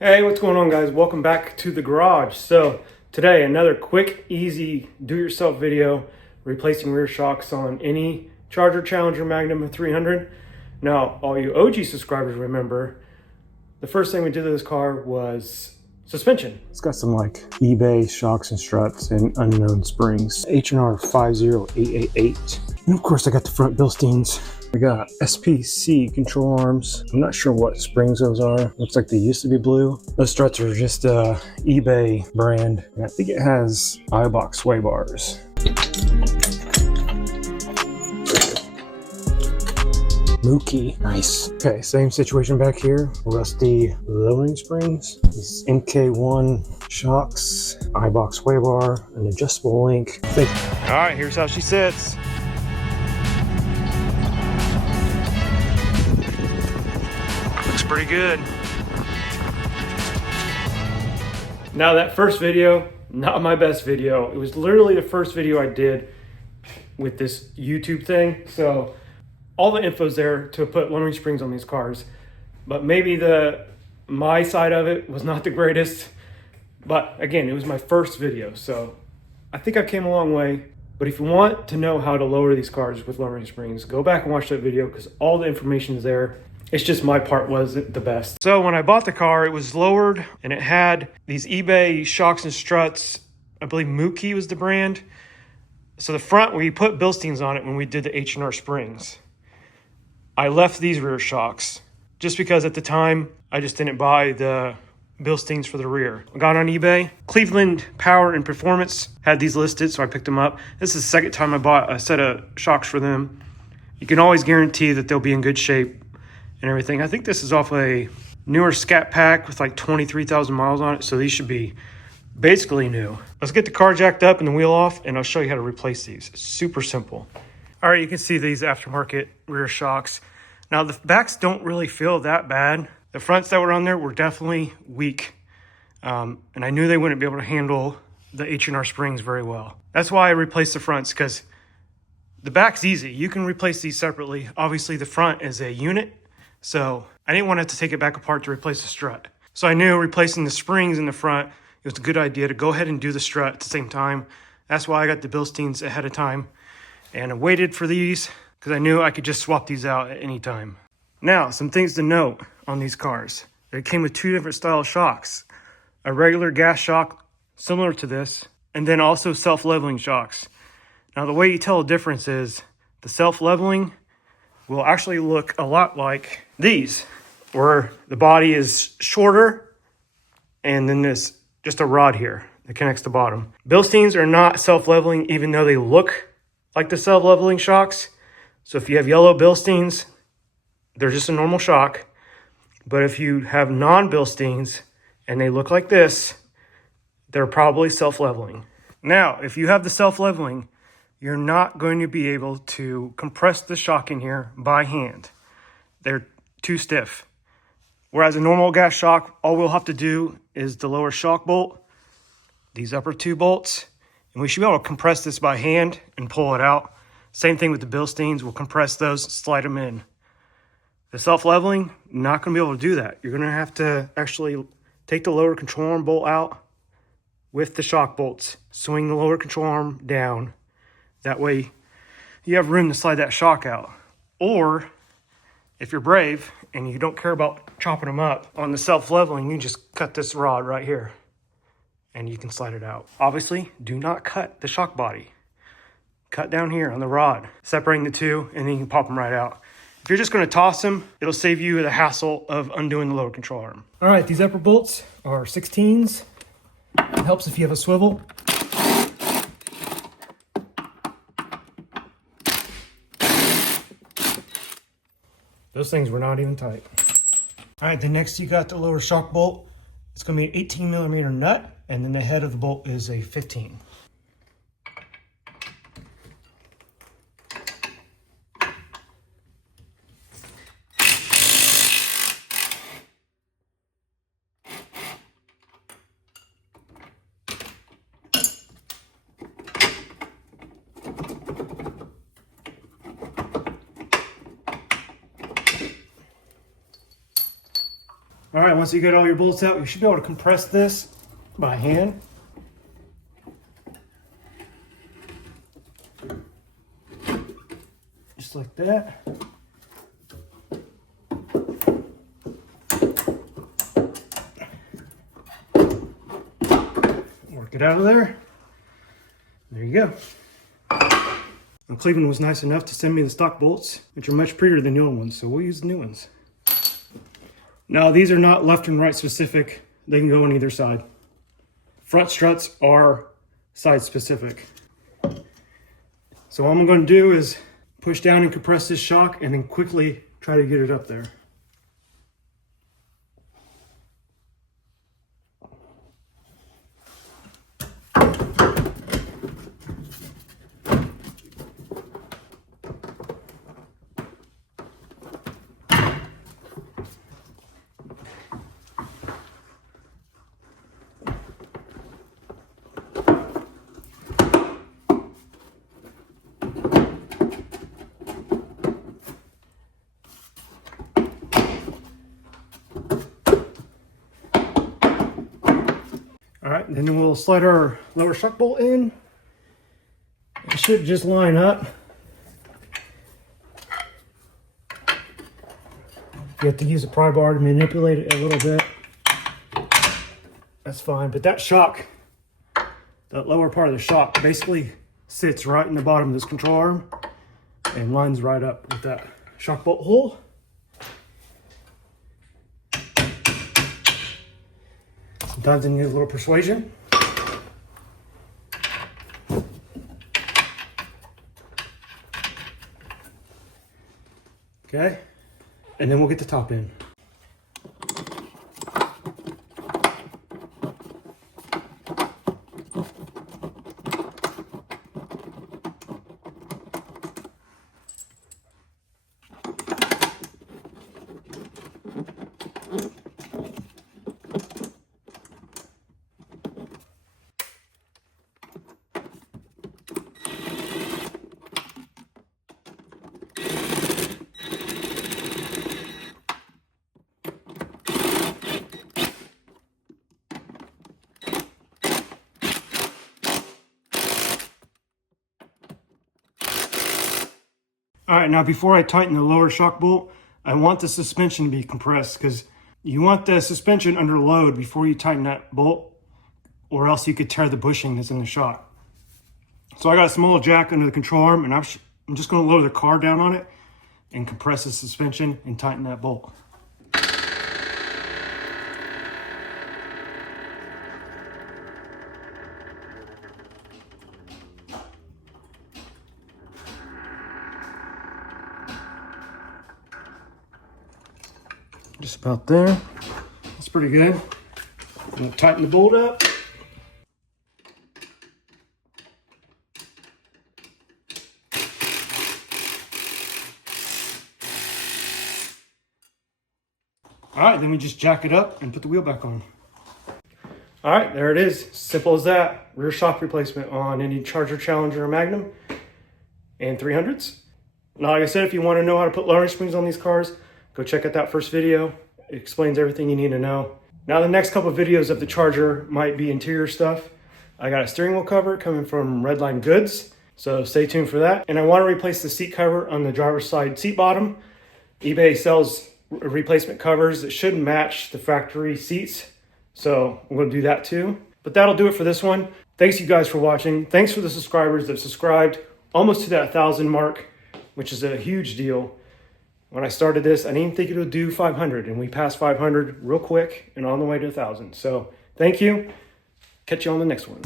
Hey, what's going on, guys? Welcome back to the garage. So today, another quick, easy, do-yourself video replacing rear shocks on any Charger, Challenger, Magnum 300. Now, all you OG subscribers remember, the first thing we did to this car was suspension. It's got some like eBay shocks and struts and unknown springs. H&R 50888. And of course I got the front Bilsteins. I got SPC control arms. I'm not sure what springs those are. Looks like they used to be blue. Those struts are just a eBay brand. And I think it has iBox sway bars. Mookie, nice. Okay, same situation back here. Rusty lowering springs. These MK1 shocks, iBox sway bar, an adjustable link. All right, here's how she sits. Looks pretty good. Now that first video, not my best video. It was literally the first video I did with this YouTube thing. So all the info's there to put lowering springs on these cars, but maybe my side of it was not the greatest. But again, it was my first video, so I think I came a long way. But if you want to know how to lower these cars with lowering springs, go back and watch that video because all the information is there. It's just my part wasn't the best. So when I bought the car, it was lowered and it had these eBay shocks and struts. I believe Mookie was the brand. So the front, we put Bilsteins on it when we did the H&R springs. I left these rear shocks just because at the time I just didn't buy the Bilsteins for the rear. I got on eBay. Cleveland Power and Performance had these listed, so I picked them up. This is the second time I bought a set of shocks for them. You can always guarantee that they'll be in good shape and everything. I think this is off a newer Scat Pack with like 23,000 miles on it, so these should be basically new. Let's get the car jacked up and the wheel off, and I'll show you how to replace these. It's super simple. All right, you can see these aftermarket rear shocks. Now, the backs don't really feel that bad. The fronts that were on there were definitely weak. And I knew they wouldn't be able to handle the H&R springs very well. That's why I replaced the fronts, because the back's easy. You can replace these separately. Obviously, the front is a unit, so I didn't want to have to take it back apart to replace the strut. So I knew replacing the springs in the front, it was a good idea to go ahead and do the strut at the same time. That's why I got the Bilsteins ahead of time. And I waited for these because I knew I could just swap these out at any time. Now, some things to note on these cars. They came with two different style shocks. A regular gas shock, similar to this, and then also self-leveling shocks. Now, the way you tell the difference is the self-leveling will actually look a lot like these, where the body is shorter and then there's just a rod here that connects the bottom. Bilsteins are not self-leveling, even though they look like the self-leveling shocks. So if you have yellow Bilsteins, they're just a normal shock. But if you have non-Bilsteins and they look like this, they're probably self-leveling. Now, if you have the self-leveling, you're not going to be able to compress the shock in here by hand. They're too stiff. Whereas a normal gas shock, all we'll have to do is the lower shock bolt, these upper two bolts, and we should be able to compress this by hand and pull it out. Same thing with the Bilsteins. We'll compress those, slide them in. The self-leveling, not going to be able to do that. You're going to have to actually take the lower control arm bolt out with the shock bolts. Swing the lower control arm down. That way you have room to slide that shock out. Or if you're brave and you don't care about chopping them up, on the self-leveling, you just cut this rod right here and you can slide it out. Obviously, do not cut the shock body. Cut down here on the rod, separating the two, and then you can pop them right out. If you're just going to toss them, it'll save you the hassle of undoing the lower control arm. All right, these upper bolts are 16s. It helps if you have a swivel. Those things were not even tight. All right, then next you got the lower shock bolt. It's going to be an 18 millimeter nut, and then the head of the bolt is a 15. All right, once you get all your bolts out, you should be able to compress this by hand. Just like that. Work it out of there. There you go. And Cleveland was nice enough to send me the stock bolts, which are much prettier than the old ones, so we'll use the new ones. Now, these are not left and right specific. They can go on either side. Front struts are side specific. So what I'm going to do is push down and compress this shock and then quickly try to get it up there. All right, and then we'll slide our lower shock bolt in. It should just line up. You have to use a pry bar to manipulate it a little bit. That's fine, but that shock, that lower part of the shock basically sits right in the bottom of this control arm and lines right up with that shock bolt hole. Sometimes I need a little persuasion. Okay, and then we'll get the top in. All right, now before I tighten the lower shock bolt, I want the suspension to be compressed because you want the suspension under load before you tighten that bolt, or else you could tear the bushing that's in the shock. So I got a small jack under the control arm, and I'm just going to lower the car down on it and compress the suspension and tighten that bolt. Just about there. That's pretty good. I'm going to tighten the bolt up. All right, then we just jack it up and put the wheel back on. All right, there it is. Simple as that. Rear shock replacement on any Charger, Challenger, or Magnum and 300s. Now, like I said, if you want to know how to put lowering springs on these cars, go check out that first video. It explains everything you need to know. Now, the next couple of videos of the Charger might be interior stuff. I got a steering wheel cover coming from Redline Goods, so stay tuned for that. And I want to replace the seat cover on the driver's side seat bottom. eBay sells replacement covers that should match the factory seats, so I'm going to do that too. But that'll do it for this one. Thanks you guys for watching. Thanks for the subscribers that subscribed almost to that 1,000 mark, which is a huge deal. When I started this, I didn't think it would do 500, and we passed 500 real quick and on the way to 1,000. So thank you. Catch you on the next one.